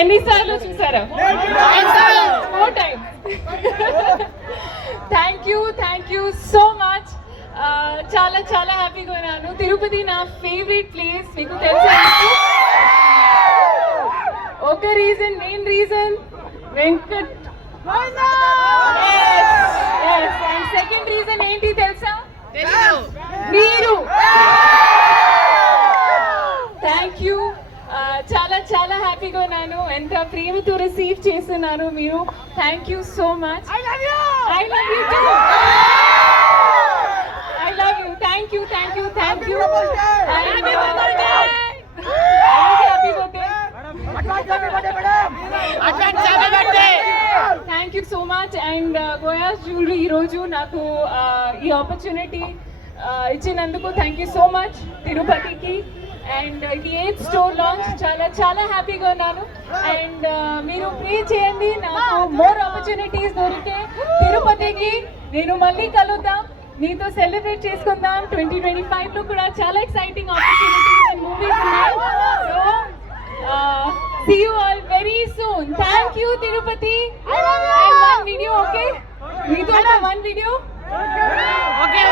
ఎన్నిసార్లు చూసారా? 4 times. Thank you so much. చాలా చాలా హ్యాపీగా ఉన్నాను. తిరుపతి నా ఫేవరెట్ ప్లేస్, మీకు తెలుసా? ఒక reason, main reason Venkat. And second reason ఏంటి తెలుసా? మీరు. Thank you. చాలా చాలా హ్యాపీగా ఉన్నాను. ఎంత ప్రేమతో రిసీవ్ చేస్తున్నారు మీరు. Thank you so much. I love you two. I love you. Thank you. Happy birthday. Thank you so much. And గోయాస్ jewellery ఈరోజు నాకు ఈ ఆపర్చునిటీ ఇచ్చినందుకు థ్యాంక్ యూ సో మచ్ తిరుపతికి. అండ్ ఇది 8th స్టోర్ లాంచ్. చాలా చాలా హ్యాపీగా ఉన్నాను. అండ్ మీరు ప్రే చేయండి నాకు మోర్ ఆపర్చునిటీస్ దొరికే తిరుపతికి. నేను మళ్ళీ కలుద్దాం, మీతో సెలబ్రేట్ చేసుకుందాం. 2025లో కూడా చాలా ఎక్సైటింగ్ ఆపర్చునిటీస్ అండ్ మూవీస్ ఉన్నాయి. So see you all very soon. Thank you Tirupati. And one video, okay? We do one video. Okay.